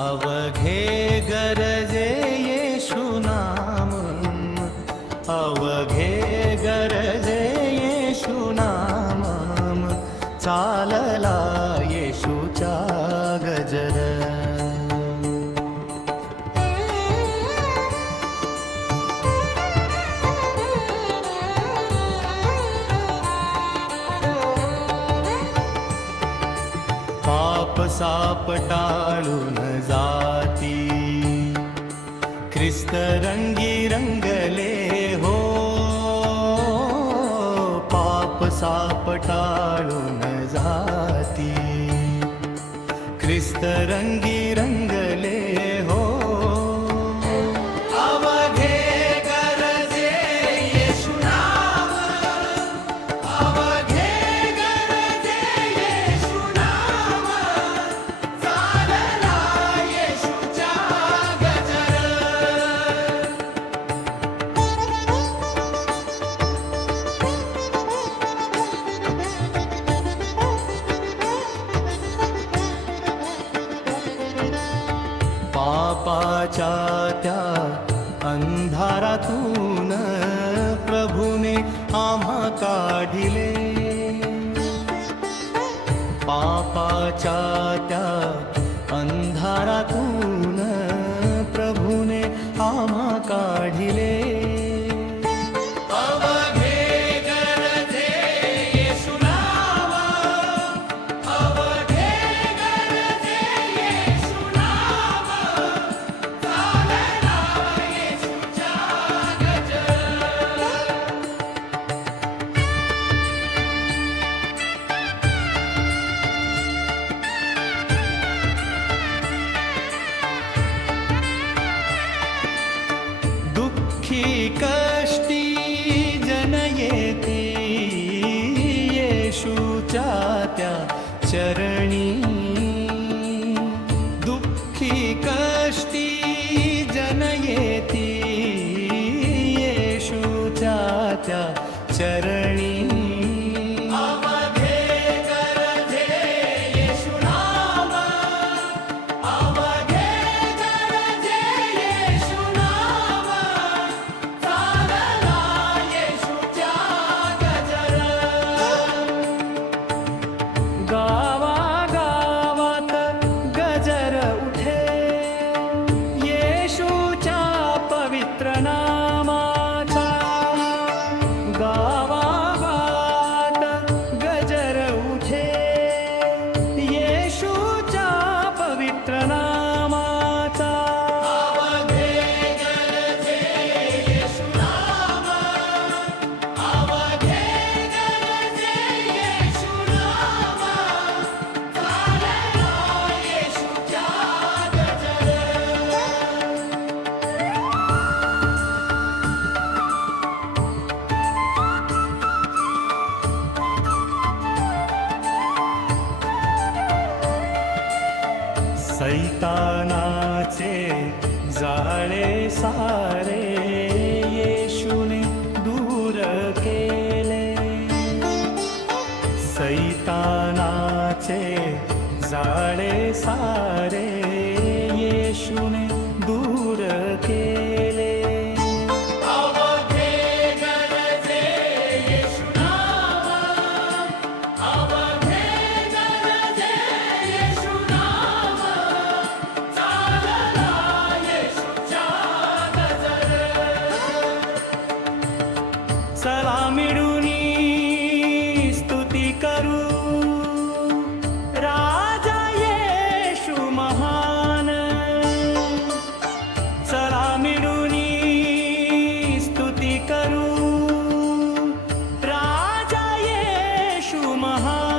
अवघे गरजे येशू नाम, अवघे गरजे येशू नाम, चालला येशूचा गजर. पाप साप टाळून जाती, ख्रिस्त रंगी रंगले हो. पाप साप टाळून जाती, ख्रिस्त रंगी रंगले हो. अवघे गरजे येशू नाम, अवघे गरजे येशू नाम, चालला येशूचा गजर. पापाच्या त्या अंधारातून प्रभूने आम्हा काढिले. पापाच्या त्या अंधारातून प्रभूने आम्हा काढिले. अवघे गरजे येशू नाम, अवघे गरजे येशू नाम, चालला येशूचा गजर. दुःखी कष्टी जन येती, येशूच्या त्या चरणी. दुःखी कष्टी जन येती, येशूच्या त्या चरणी. अवघे गरजे येशू नाम, अवघे गरजे येशू नाम, चालला येशूचा गजर. गावागावात गजर उठे, येशूच्या पवित्र नामाचा. गावागावात गजर उठे, येशूच्या पवित्र नामाचा. अवघे गरजे येशू नाम, अवघे गरजे येशू नाम, चालला येशूचा गजर. सैतानाचे जाळे सारे येशूने दूर केले. सैतानाचे जाळे सारे येशूने दूर केले. अवघे गरजे येशू नाम, अवघे गरजे येशू नाम, चालला येशूचा गजर. चला मिळूनी स्तुती करू, राजा येशू महान. चला मिळूनी स्तुती करू, राजा येशू महान.